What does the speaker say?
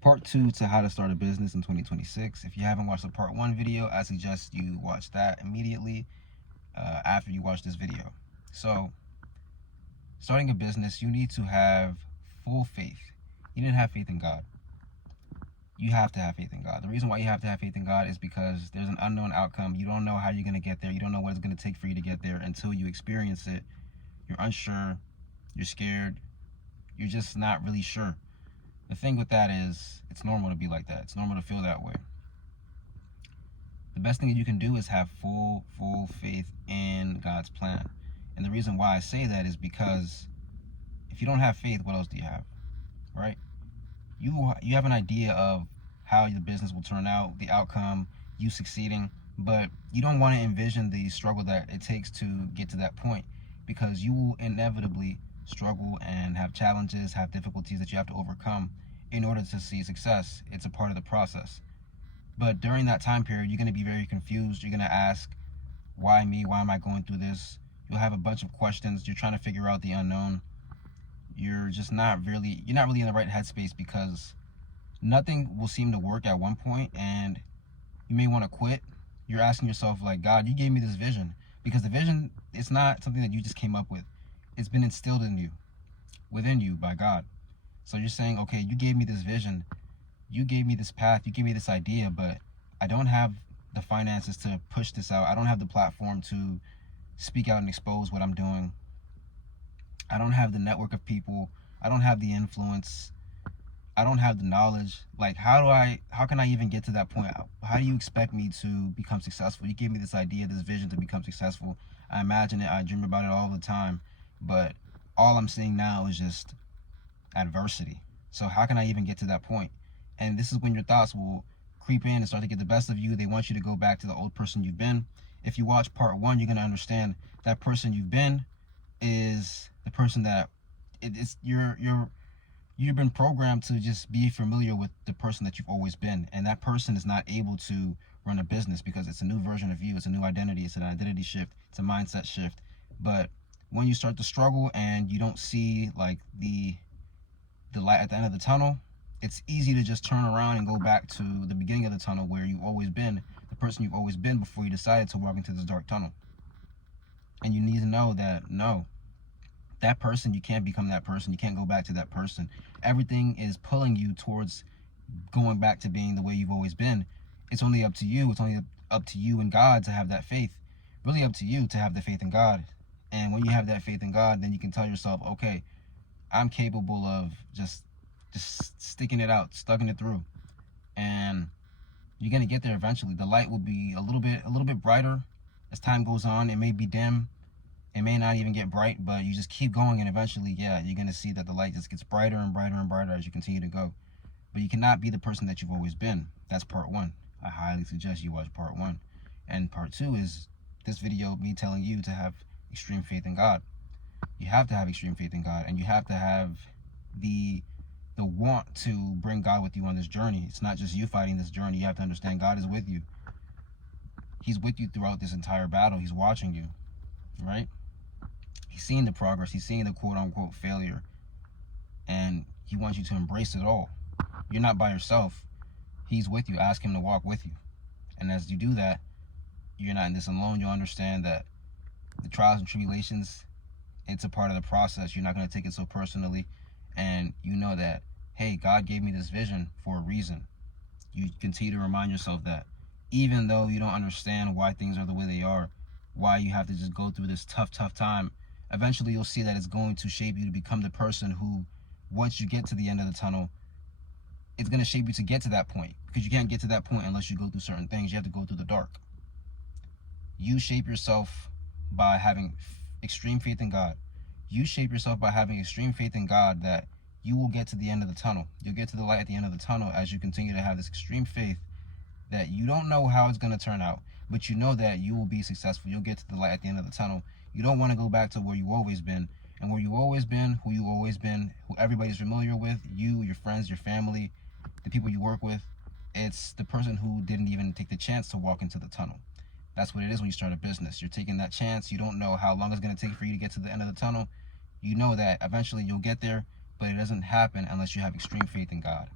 Part 2 to how to start a business in 2026. If you haven't watched the part 1 video, I suggest you watch that immediately after you watch this video. So, starting a business, you need to have full faith. You need to have faith in God. You have to have faith in God. The reason why you have to have faith in God is because there's an unknown outcome. You don't know how you're going to get there. You don't know what it's going to take for you to get there until you experience it. You're unsure. You're scared. You're just not really sure. The thing with that is, it's normal to be like that. It's normal to feel that way. The best thing that you can do is have full faith in God's plan. And the reason why I say that is because if you don't have faith, what else do you have? Right? You have an idea of how your business will turn out, the outcome, you succeeding, but you don't want to envision the struggle that it takes to get to that point, because you will inevitably struggle and have challenges, have difficulties that you have to overcome in order to see success. It's a part of the process. But during that time period, you're going to be very confused. You're going to ask, why me? Why am I going through this? You'll have a bunch of questions. You're trying to figure out the unknown. You're not really in the right headspace, because nothing will seem to work at one point and you may want to quit. You're asking yourself, like, God, you gave me this vision, because the vision, it's not something that you just came up with. It's been instilled in you, within you, by God. So you're saying, okay, you gave me this vision, you gave me this path, you gave me this idea, but I don't have the finances to push this out. I don't have the platform to speak out and expose what I'm doing. I don't have the network of people. I don't have the influence. I don't have the knowledge. Like, how can I even get to that point? How do you expect me to become successful? You gave me this idea, this vision to become successful. I imagine it, I dream about it all the time, but all I'm seeing now is just adversity. So how can I even get to that point? And this is when your thoughts will creep in and start to get the best of you. They want you to go back to the old person you've been. If you watch part 1, you're going to understand that person you've been is the person that you've been programmed to just be familiar with the person that you've always been, and that person is not able to run a business because it's a new version of you. It's a new identity. It's an identity shift. It's a mindset shift. But when you start to struggle and you don't see like the light at the end of the tunnel, it's easy to just turn around and go back to the beginning of the tunnel, where you've always been, the person you've always been before you decided to walk into this dark tunnel. And you need to know that, no, that person, you can't become that person. You can't go back to that person. Everything is pulling you towards going back to being the way you've always been. It's only up to you. It's only up to you and God to have that faith. Really up to you to have the faith in God. And when you have that faith in God, then you can tell yourself, okay, I'm capable of just sticking it out, stucking it through. And you're going to get there eventually. The light will be a little bit brighter as time goes on. It may be dim. It may not even get bright, but you just keep going, and eventually, yeah, you're going to see that the light just gets brighter and brighter and brighter as you continue to go. But you cannot be the person that you've always been. That's part 1. I highly suggest you watch part 1. And part 2 is this video, me telling you to have extreme faith in God. You have to have extreme faith in God, and you have to have the want to bring God with you on this journey. It's not just you fighting this journey. You have to understand God is with you. He's with you throughout this entire battle. He's watching you, right? He's seeing the progress. He's seeing the quote-unquote failure, and he wants you to embrace it all. You're not by yourself. He's with you. Ask him to walk with you. And as you do that, you're not in this alone. You'll understand that the trials and tribulations, it's a part of the process. You're not going to take it so personally. And you know that, hey, God gave me this vision for a reason. You continue to remind yourself that even though you don't understand why things are the way they are, why you have to just go through this tough time, eventually you'll see that it's going to shape you to become the person who, once you get to the end of the tunnel, it's going to shape you to get to that point. Because you can't get to that point unless you go through certain things. You have to go through the dark. You shape yourself by having extreme faith in God. You shape yourself by having extreme faith in God that you will get to the end of the tunnel. You'll get to the light at the end of the tunnel as you continue to have this extreme faith that you don't know how it's going to turn out, but you know that you will be successful. You'll get to the light at the end of the tunnel. You don't want to go back to where you've always been. And where you've always been, who you've always been, who everybody's familiar with, you, your friends, your family, the people you work with, it's the person who didn't even take the chance to walk into the tunnel. That's what it is when you start a business. You're taking that chance. You don't know how long it's going to take for you to get to the end of the tunnel. You know that eventually you'll get there, but it doesn't happen unless you have extreme faith in God.